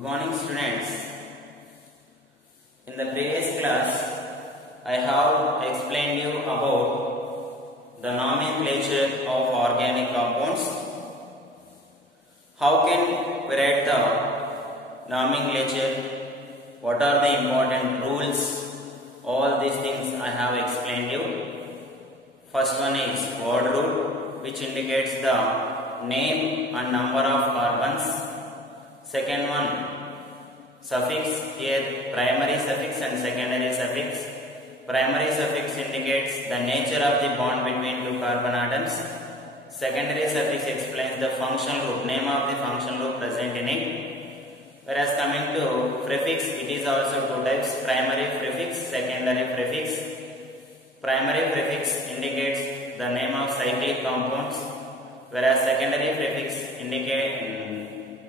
Good morning, students. In the previous class, I have explained you about the nomenclature of organic compounds. How can we write the nomenclature? What are the important rules? All these things I have explained you. First one is word rule, which indicates the name and number of carbons. Second one, suffix, here primary suffix and secondary suffix. Primary suffix indicates the nature of the bond between two carbon atoms. Secondary suffix explains the functional group, name of the functional group present in it. Whereas coming to prefix, it is also two types, primary prefix, secondary prefix. Primary prefix indicates the name of cyclic compounds, whereas secondary prefix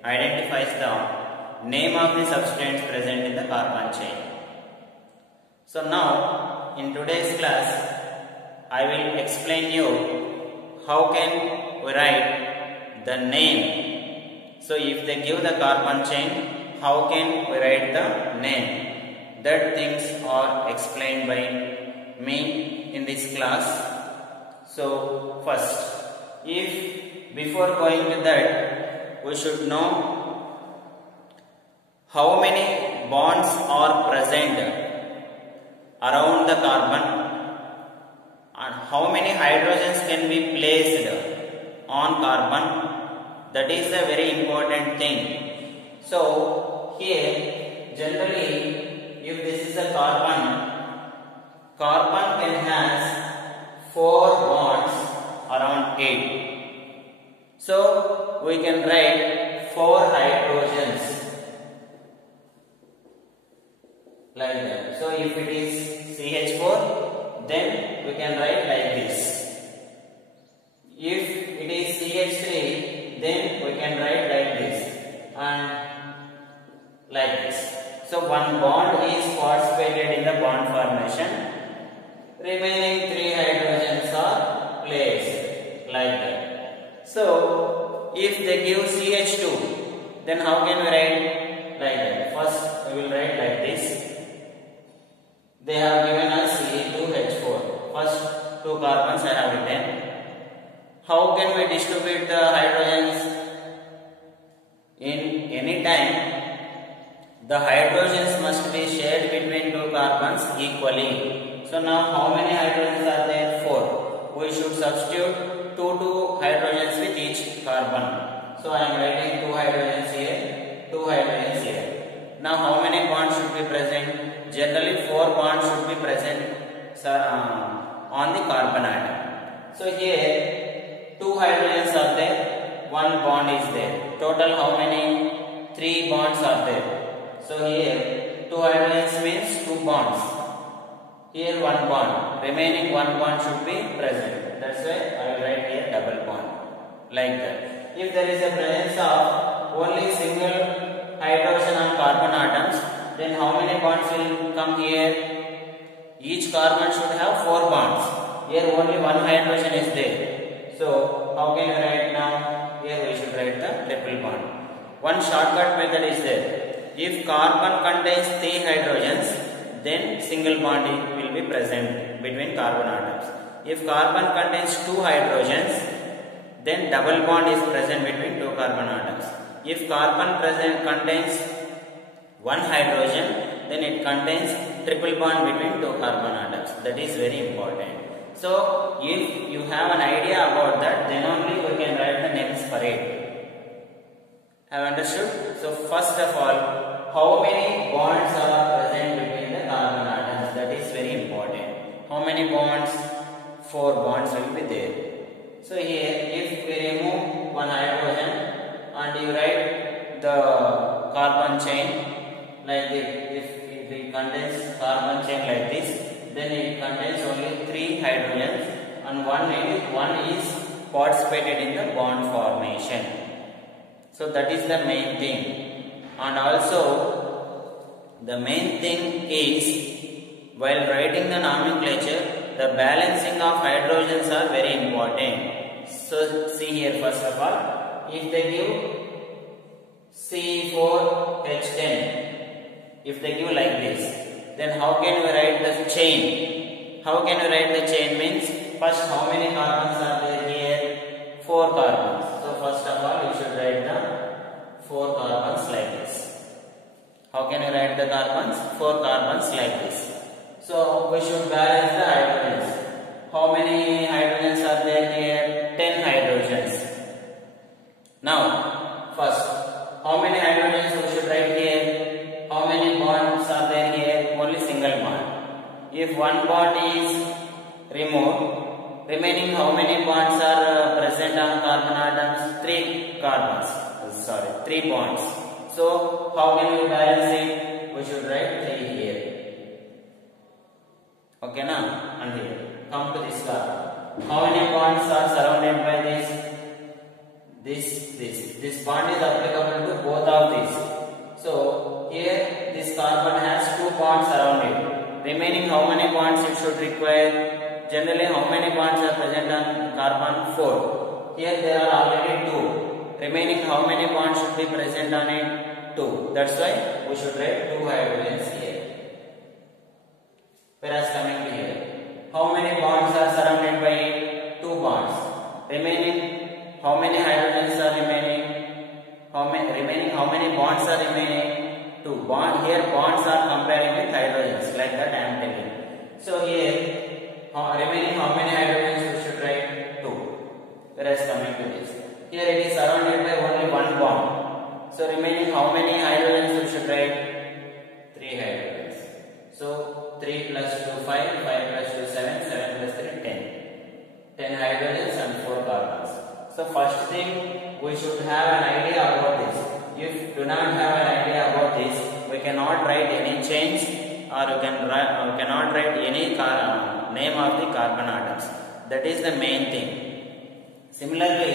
identifies the name of the substance present in the carbon chain. So now in today's class I will explain you how can we write the name. So if they give the carbon chain, how can we write the name? That things are explained by me in this class. So first, if before going to that, we should know how many bonds are present around the carbon and how many hydrogens can be placed on carbon. That is a very important thing. So here generally if this is a carbon can has 4 bonds around it. So we can write 4 hydrogens like that. So if it is CH4, then we can write like this. If it is CH3, then we can write like this and like this. So one bond is participated in the bond formation. Remaining 3 hydrogens are placed like that. So if they give CH2, then how can we write like that? First we will write like this. They have given us Ce2H4. First 2 carbons I have written. How can we distribute the hydrogens? In any time, the hydrogens must be shared between 2 carbons equally. So now how many hydrogens are there? 4. We should substitute 2 hydrogens with each carbon. So I am writing 2 hydrogens here, 2 hydrogens here. Now how many bonds should be present? Generally 4 bonds should be present on the carbon atom. So here 2 hydrogens are there, 1 bond is there. Total how many? 3 bonds are there. So here 2 hydrogens means 2 bonds. Here 1 bond. Remaining 1 bond should be present. That's why I will write here double bond. Like that. If there is a presence of only single hydrogen on carbon atoms, then how many bonds will come here? Each carbon should have 4 bonds. Here only 1 hydrogen is there. So how can we write now? Here we should write the triple bond. One shortcut method is there. If carbon contains 3 hydrogens, then single bond will be present between carbon atoms. If carbon contains 2 hydrogens, then double bond is present between 2 carbon atoms. If carbon contains 1 hydrogen, then it contains triple bond between 2 carbon atoms. That is very important. So if you have an idea about that, then only we can write the names for it. Have understood? So first of all, how many bonds are present between the carbon atoms? That is very important. How many bonds? 4 bonds will be there. So here if we remove 1 hydrogen and you write the carbon chain like this, if it contains carbon chain like this, then it contains only 3 hydrogens and one is participated in the bond formation. So that is the main thing. And also the main thing is, while writing the nomenclature, the balancing of hydrogens are very important. So see here, first of all, if they give C4H10. If they give like this, then how can we write the chain? How can we write the chain means, first how many carbons are there here? 4 carbons. So first of all we should write the 4 carbons like this. How can we write the carbons? 4 carbons like this. So we should balance the hydrogens. How many hydrogens are there here? 10 hydrogens. Now first, how many hydrogens we should write here? How many bonds are there here? Only single bond. If one bond is removed, remaining how many bonds are present on carbon atoms? 3 carbons. 3 bonds. So how can we balance it? We should write 3 here. Okay na? And here, come to this carbon. How many bonds are surrounded by this? This bond is applicable to both of these. So here this carbon has 2 bonds around it. Remaining how many bonds it should require? Generally how many bonds are present on carbon? 4. Here there are already 2. Remaining how many bonds should be present on it? 2. That's why we should write 2 hydrogens here. Whereas coming to here, how many bonds are surrounded by it? 2 bonds. Remaining how many hydrogens are remaining? How many bonds are remaining? 2. Here bonds are comparing with hydrogens, like that I am telling. So here remaining how many hydrogens we should write? 2. Whereas coming to this, here it is surrounded by only 1 bond. So remaining how many hydrogens we should write? 3 hydrogens. So 3 plus 2 5, 5 plus 2 7, 7 plus 3 10. 10 hydrogens and 4 carbons. So first thing, we should have an idea about this. If do not have an idea about this, we cannot write any chains, or we cannot write any name of the carbon atoms. That is the main thing. Similarly,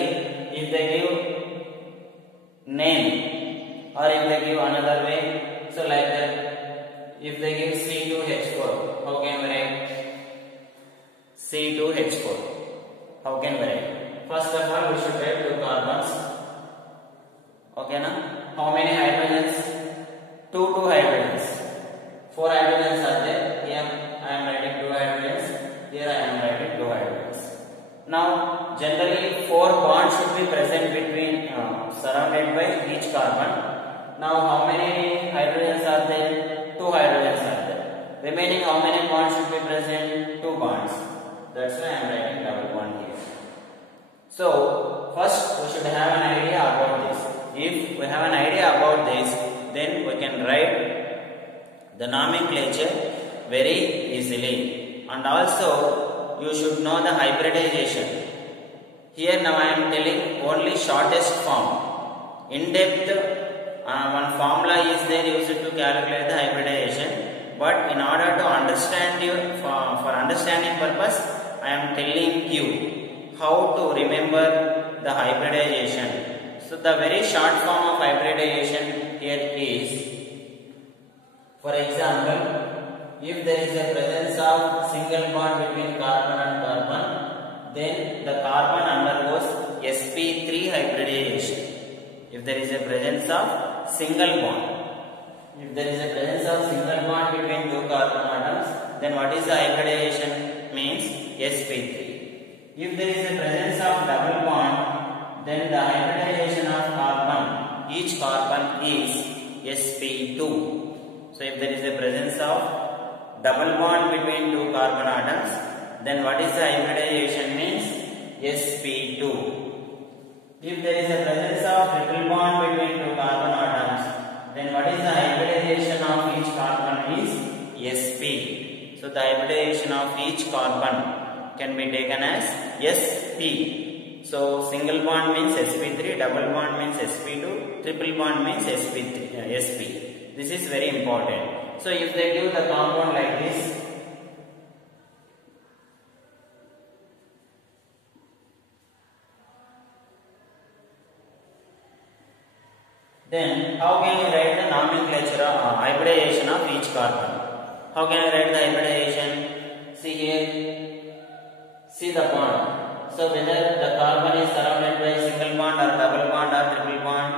if they give name, or if they give another way, so like that, if they give C2H4, how can we write? C2H4. How can we write? First of all, we should write 2 carbons. Okay na? How many hydrogens? 2 hydrogens. 4 hydrogens are there. Here I am writing 2 hydrogens. Here I am writing 2 hydrogens. Now, generally 4 bonds should be present between, surrounded by each carbon. Now, how many hydrogens are there? 2 hydrogens are there. Remaining how many bonds should be present? 2 bonds. That's why I am writing double bond here. So first we should have an idea about this. If we have an idea about this, then we can write the nomenclature very easily. And also you should know the hybridization. Here now I am telling only shortest form. In depth one formula is there used to calculate the hybridization. But in order to understand you, for understanding purpose, I am telling you how to remember the hybridization. So the very short form of hybridization here is, for example, if there is a presence of single bond between carbon and carbon, then the carbon undergoes sp3 hybridization. If there is a presence of single bond, between 2 carbon atoms, then what is the hybridization? Means sp3. If there is a presence of double bond, then the hybridization of carbon, each carbon is sp2. So if there is a presence of double bond between 2 carbon atoms, then what is the hybridization? Means sp2. If there is a presence of triple bond between 2 carbon atoms, then what is the hybridization of each carbon? Is sp. So the hybridization of each carbon can be taken as sp. So single bond means sp3, double bond means sp2, triple bond means sp. This is very important. So if they give the compound like this, then how can you write the nomenclature of hybridization of each carbon? How can I write the hybridization? See here, see the bond. So whether the carbon is surrounded by single bond or double bond or triple bond,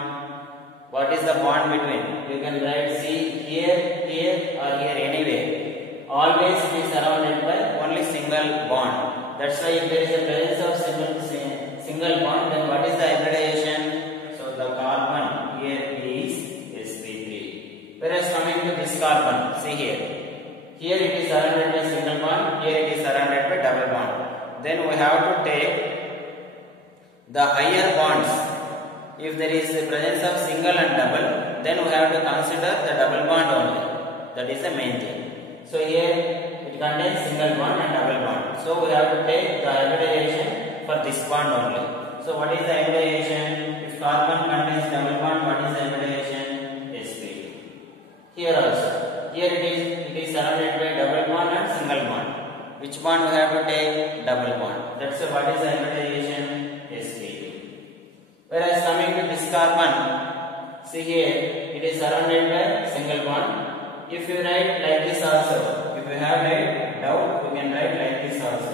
what is the bond between? You can write C here, here or here, anywhere. Always it is surrounded by only single bond. That's why if there is a presence of single bond, then what is the hybridization? So the carbon here is sp3. Whereas coming to this carbon, see here. Here it is surrounded by single bond, here it is surrounded by double bond. Then we have to take the higher bonds. If there is the presence of single and double, then we have to consider the double bond only. That is the main thing. So here it contains single bond and double bond. So we have to take the hybridization for this bond only. So what is the hybridization? If carbon contains double bond, what is the hybridization? sp2. Here also. Here it is surrounded by double bond and single bond. Which bond we have to take? Double bond. That's why what is the hybridization? sp2. Whereas coming to this carbon, see here, it is surrounded by single bond. If you write like this also, if you have a doubt, you can write like this also.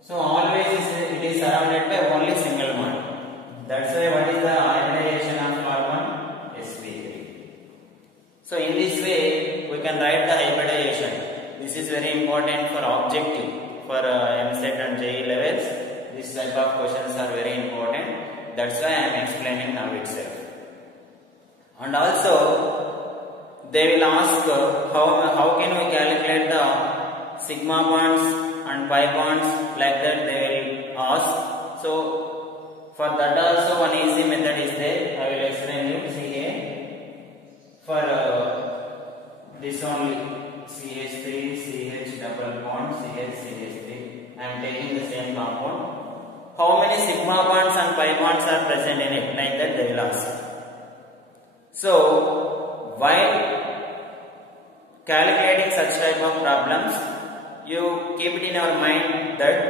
So always it is surrounded by only single bond. That's why what is the hybridization of carbon? sp3. So in this way, we can write the hybridization. This is very important for objective, for MSET and JEE levels. This type of questions are very important. That's why I am explaining now itself. And also, they will ask how can we calculate the sigma bonds and pi bonds, like that they will ask. So for that also one easy method is there. I will explain you. See here, for this only CH3, CH double bond, CH, CH3. I am taking the same compound. How many sigma bonds and pi bonds are present in it? Like that they will ask. So while calculating such type of problems, you keep it in your mind that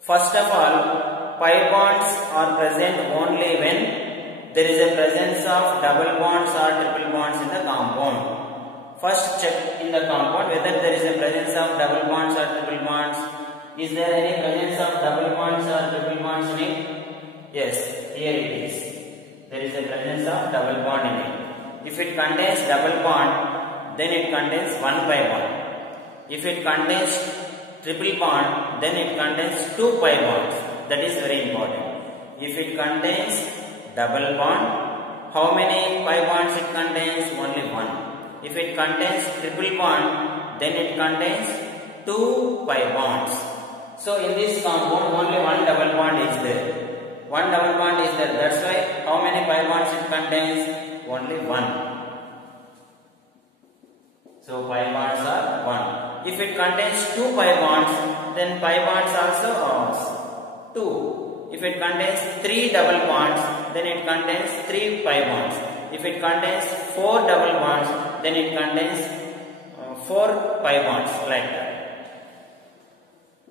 first of all, pi bonds are present only when there is a presence of double bonds or triple bonds in the compound. First check in the compound whether there is a presence of double bonds or triple bonds. Is there any presence of double bonds or triple bonds in it? Yes, here it is. There is a presence of double bond in it. If it contains double bond, then it contains one pi bond. If it contains triple bond, then it contains two pi bonds. That is very important. If it contains double bond, how many pi bonds it contains? Only one. If it contains triple bond, then it contains two pi bonds. So in this compound only one double bond is there. One double bond is there. That's why how many pi bonds it contains? Only one. So pi bonds are one. If it contains two pi bonds, then pi bonds also are two. If it contains three double bonds, then it contains three pi bonds. If it contains four double bonds, then it contains four pi bonds, like that.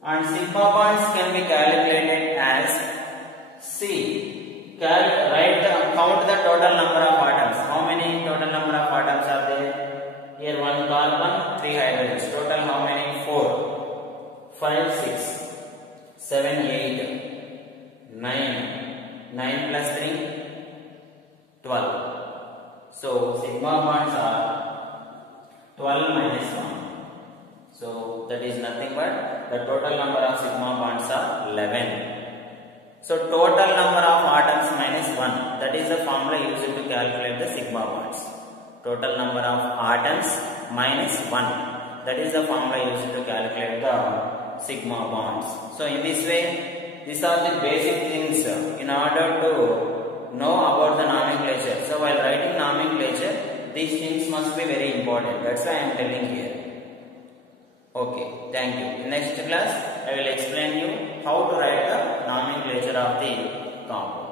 And sigma bonds can be calculated as C. Count the total number of atoms. How many total number of atoms are there? Here one carbon, three hydrogens. Total how many? 4, 5, 6, 7, 8, 9. 9 plus 3, 12. So sigma bonds are 12 minus 1. So that is nothing but the total number of sigma bonds are 11. So total number of atoms minus 1. That is the formula used to calculate the sigma bonds. Total number of atoms minus 1. That is the formula used to calculate the sigma bonds. So in this way, these are the basic things in order to know about the nomenclature. So while writing nomenclature, these things must be very important. That's why I am telling here. Okay, thank you. In next class, I will explain you how to write the nomenclature of the compound.